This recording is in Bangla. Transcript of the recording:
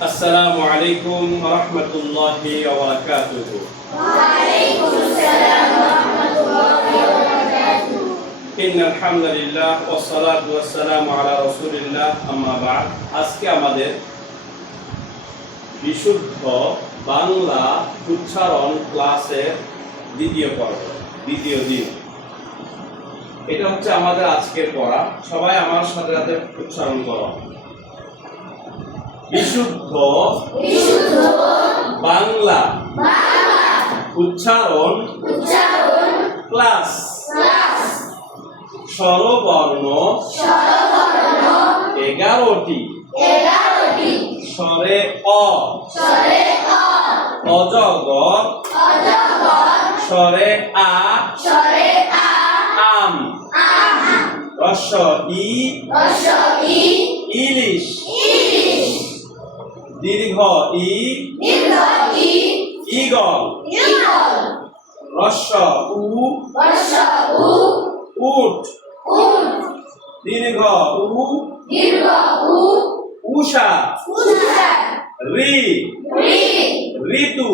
আসসালামু আলাইকুম ওয়া রাহমাতুল্লাহি ওয়া বারাকাতুহু। ওয়া আলাইকুম আসসালাম ওয়া রাহমাতুল্লাহি ওয়া বারাকাতুহু। ইন্নাল হামদুলিল্লাহ ওয়া সলাতু ওয়া সালামু আলা রাসূলিল্লাহ, আম্মা বা'দ। আজকে আমাদের বিশুদ্ধ বাংলা উচ্চারণ ক্লাসের দ্বিতীয় পর্ব, দ্বিতীয় দিন। এটা হচ্ছে আমাদের আজকের পড়া। সবাই আমার সাথে সাথে উচ্চারণ করো। বিশুদ্ধ বাংলা উচ্চারণ ক্লাস। স্বরবর্ণ 11টি। স্বরে অ, অজগর। স্বরে আ, আম। রস্ব ই, ইলিশ। দীর্ঘ ই, ঈগল। রস্ব উ, উট। দীর্ঘ উ, উষা। ঋ, ঋতু।